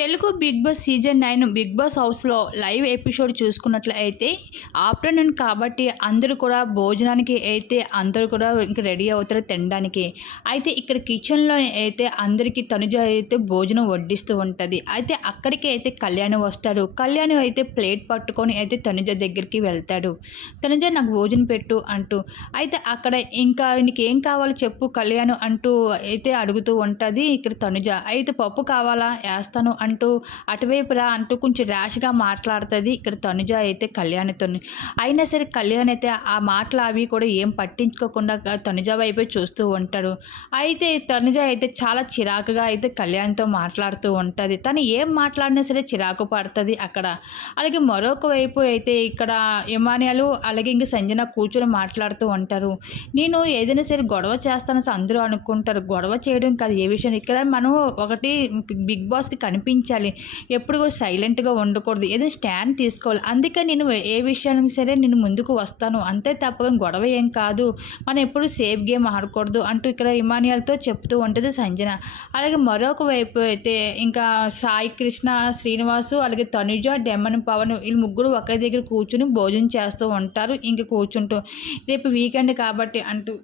Telugu Bigg Boss season nine Bigg Boss హౌస్లో live episode చూసుకున్నట్లయితే afternoon కాబట్టి అందరూ కూడా భోజనానికి అయితే అందరూ కూడా ఇంకా రెడీ అవుతారు తినడానికి. అయితే ఇక్కడ కిచెన్లో అయితే అందరికీ తనుజ అయితే భోజనం వడ్డిస్తూ ఉంటుంది. అయితే అక్కడికి అయితే కళ్యాణ్ వస్తాడు. కళ్యాణ్ అయితే ప్లేట్ పట్టుకొని అయితే తనుజ దగ్గరికి వెళ్తాడు. తనుజ నాకు భోజనం పెట్టు అంటూ. అయితే అక్కడ ఇంకా నీకు ఏం కావాలో చెప్పు కళ్యాణ్ అంటూ అయితే అడుగుతూ ఉంటుంది ఇక్కడ తనుజ. అయితే పప్పు కావాలా? వేస్తాను అంటూ అటువైపు రా అంటూ కొంచెం ర్యాష్గా మాట్లాడుతుంది. ఇక్కడ తనుజ అయితే కళ్యాణితో అయినా సరే కళ్యాణ్ అయితే ఆ మాటలు అవి కూడా ఏం పట్టించుకోకుండా తనుజ వైపే చూస్తూ ఉంటాడు. అయితే తనుజ అయితే చాలా చిరాకుగా అయితే కళ్యాణ్తో మాట్లాడుతూ ఉంటుంది. తను ఏం మాట్లాడినా సరే చిరాకు పడుతుంది అక్కడ. అలాగే మరొక వైపు అయితే ఇక్కడ ఇమానియాలు అలాగే ఇంక సంజన కూర్చొని మాట్లాడుతూ ఉంటారు. నేను ఏదైనా సరే గొడవ చేస్తాను అందరూ అనుకుంటారు. గొడవ చేయడం కాదు ఏ విషయం ఇక్కడ మనం ఒకటి బిగ్ బాస్కి కనిపించాలి ఎప్పుడు కూడా సైలెంట్గా ఉండకూడదు. ఏదో స్టాండ్ తీసుకోవాలి. అందుకే నేను ఏ విషయానికి సరే నేను ముందుకు వస్తాను. అంతే తప్ప గొడవ ఏం కాదు. మనం ఎప్పుడు సేఫ్ గేమ్ ఆడకూడదు అంటూ ఇక్కడ ఇమానియాలతో చెప్తూ ఉంటుంది సంజన. అలాగే మరొక వైపు అయితే ఇంకా సాయి కృష్ణ శ్రీనివాసు అలాగే తనుజ డెమ్మన్ పవన్ వీళ్ళు ముగ్గురు ఒకే దగ్గర కూర్చుని భోజనం చేస్తూ ఉంటారు. ఇంక కూర్చుంటూ రేపు వీకెండ్ కాబట్టి అంటూ